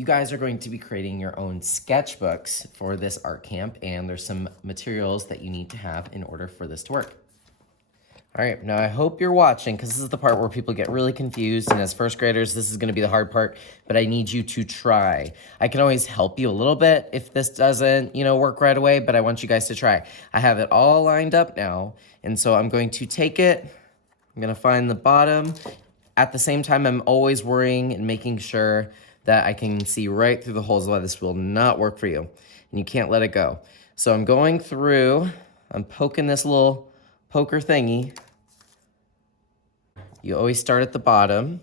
You guys are going to be creating your own sketchbooks for this art camp, and there's some materials that you need to have in order for this to work. All right, now I hope you're watching because this is the part where people get really confused, and as first graders, this is gonna be the hard part, but I need you to try. I can always help you a little bit if this doesn't, work right away, but I want you guys to try. I have it all lined up now, and so I'm going to take it, I'm gonna find the bottom. At the same time, I'm always worrying and making sure that I can see right through the holes, why this will not work for you, and you can't let it go. So I'm going through, I'm poking this little poker thingy. You always start at the bottom.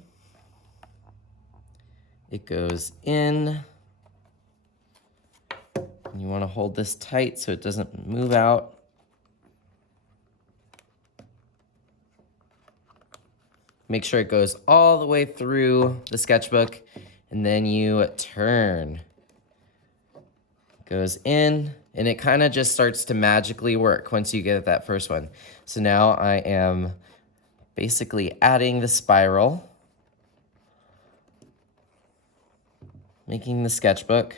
It goes in. And you want to hold this tight so it doesn't move out. Make sure it goes all the way through the sketchbook, and then you turn. It goes in, and it kind of just starts to magically work once you get that first one. So now I am basically adding the spiral, making the sketchbook.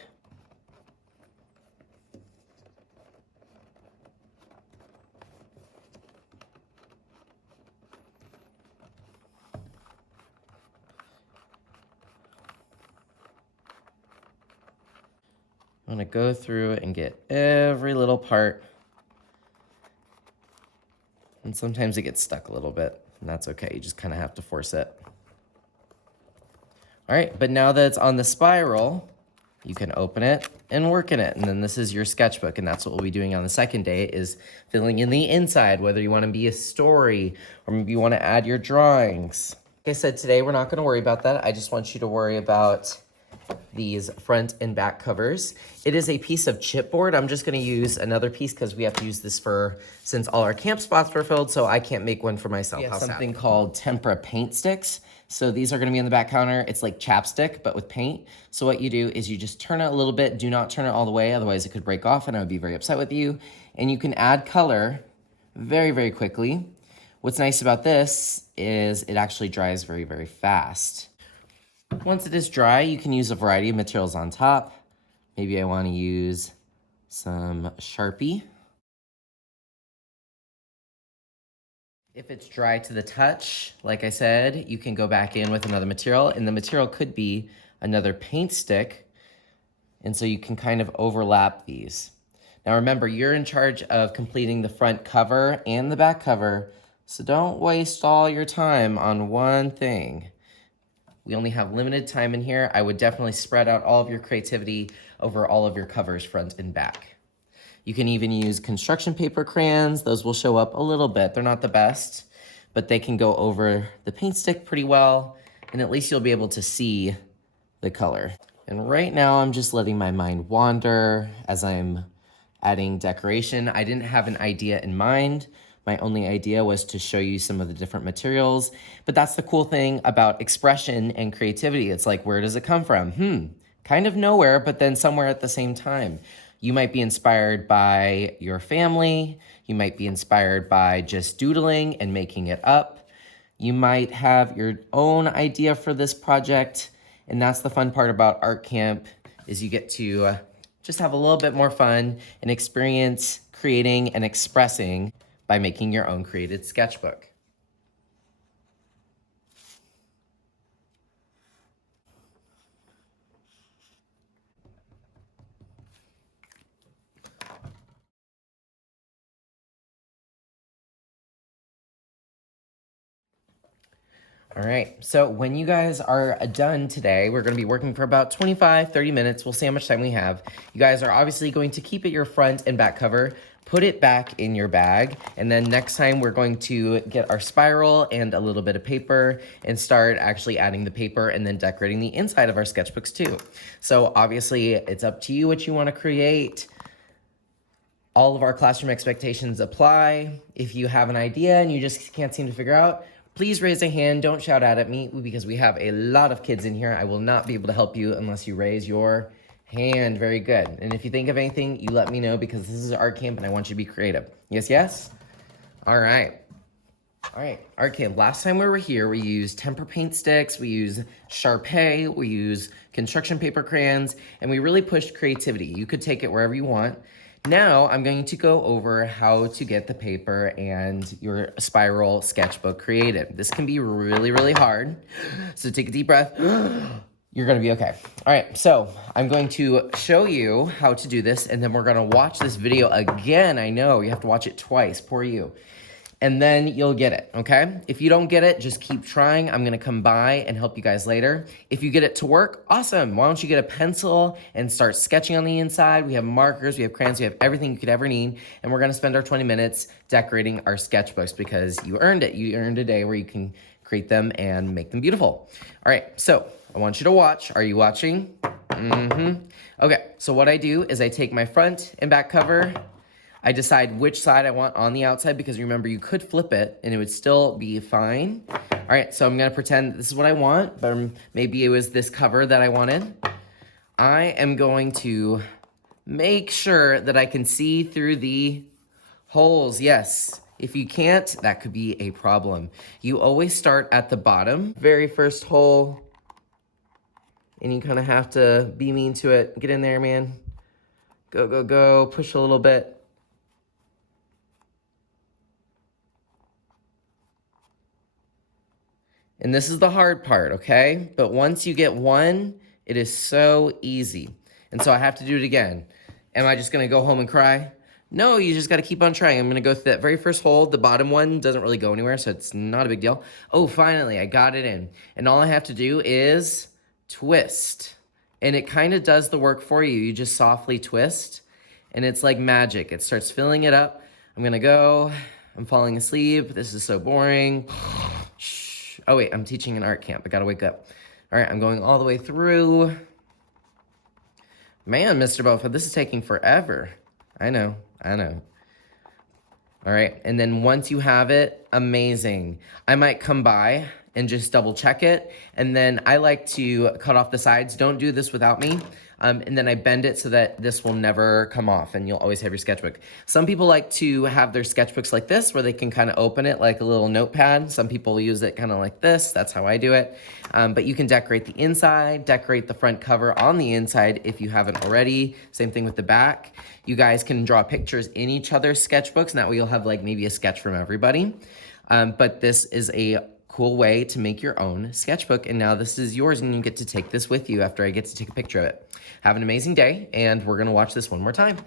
I'm gonna go through and get every little part. And sometimes it gets stuck a little bit, and that's okay. You just kind of have to force it. All right, but now that it's on the spiral, you can open it and work in it. And then this is your sketchbook, and that's what we'll be doing on the second day, is filling in the inside, whether you want to be a story or maybe you want to add your drawings. Like I said, today we're not going to worry about that. I just want you to worry about these front and back covers. It is a piece of chipboard. I'm just gonna use another piece because we have to use this since all our camp spots were filled, so I can't make one for myself. We have something called tempera paint sticks. So these are gonna be on the back counter. It's like chapstick, but with paint. So what you do is you just turn it a little bit. Do not turn it all the way, otherwise it could break off and I would be very upset with you. And you can add color very, very quickly. What's nice about this is it actually dries very, very fast. Once it is dry, you can use a variety of materials on top. Maybe I want to use some Sharpie. If it's dry to the touch, like I said, you can go back in with another material, and the material could be another paint stick, and so you can kind of overlap these. Now remember, you're in charge of completing the front cover and the back cover, so don't waste all your time on one thing. We only have limited time in here. I would definitely spread out all of your creativity over all of your covers, front and back. You can even use construction paper crayons. Those will show up a little bit. They're not the best, but they can go over the paint stick pretty well, and at least you'll be able to see the color. And right now I'm just letting my mind wander as I'm adding decoration. I didn't have an idea in mind. My only idea was to show you some of the different materials, but that's the cool thing about expression and creativity. It's like, where does it come from? Kind of nowhere, but then somewhere at the same time. You might be inspired by your family. You might be inspired by just doodling and making it up. You might have your own idea for this project, and that's the fun part about art camp, is you get to just have a little bit more fun and experience creating and expressing by making your own created sketchbook. All right, so when you guys are done today, we're gonna be working for about 25, 30 minutes. We'll see how much time we have. You guys are obviously going to keep it your front and back cover, put it back in your bag, and then next time we're going to get our spiral and a little bit of paper and start actually adding the paper and then decorating the inside of our sketchbooks too. So obviously it's up to you what you wanna create. All of our classroom expectations apply. If you have an idea and you just can't seem to figure out, please raise a hand. Don't shout out at me because we have a lot of kids in here. I will not be able to help you unless you raise your hand. Very good. And if you think of anything, you let me know because this is art camp and I want you to be creative. Yes, yes? All right. All right, Arcade, last time we were here, we used temper paint sticks, we used Sharpay, we used construction paper crayons, and we really pushed creativity. You could take it wherever you want. Now I'm going to go over how to get the paper and your spiral sketchbook created. This can be really, really hard. So take a deep breath. You're gonna be okay. All right, so I'm going to show you how to do this, and then we're gonna watch this video again. I know, you have to watch it twice, poor you. And then you'll get it, okay? If you don't get it, just keep trying. I'm gonna come by and help you guys later. If you get it to work, awesome. Why don't you get a pencil and start sketching on the inside? We have markers, we have crayons, we have everything you could ever need. And we're gonna spend our 20 minutes decorating our sketchbooks because you earned it. You earned a day where you can create them and make them beautiful. All right, so I want you to watch. Are you watching? Okay, so what I do is I take my front and back cover. I decide which side I want on the outside because remember, you could flip it and it would still be fine. All right, so I'm gonna pretend this is what I want, but maybe it was this cover that I wanted. I am going to make sure that I can see through the holes. Yes, if you can't, that could be a problem. You always start at the bottom, very first hole, and you kind of have to be mean to it. Get in there, man. Go, go, go, push a little bit. And this is the hard part, okay? But once you get one, it is so easy. And so I have to do it again. Am I just gonna go home and cry? No, you just gotta keep on trying. I'm gonna go through that very first hole. The bottom one doesn't really go anywhere, so it's not a big deal. Oh, finally, I got it in. And all I have to do is twist. And it kind of does the work for you. You just softly twist, and it's like magic. It starts filling it up. I'm gonna go. I'm falling asleep. This is so boring. Oh wait, I'm teaching an art camp. I gotta wake up. All right, I'm going all the way through. Man, Mr. Bofa, this is taking forever. I know. All right, and then once you have it, amazing. I might come by and just double check it. And then I like to cut off the sides. Don't do this without me. And then I bend it so that this will never come off and you'll always have your sketchbook. Some people like to have their sketchbooks like this where they can kind of open it like a little notepad. Some people use it kind of like this. That's how I do it. But you can decorate the inside, decorate the front cover on the inside if you haven't already. Same thing with the back. You guys can draw pictures in each other's sketchbooks, and that way you'll have like maybe a sketch from everybody. But this is a cool way to make your own sketchbook, and now this is yours and you get to take this with you after I get to take a picture of it. Have an amazing day, and we're gonna watch this one more time.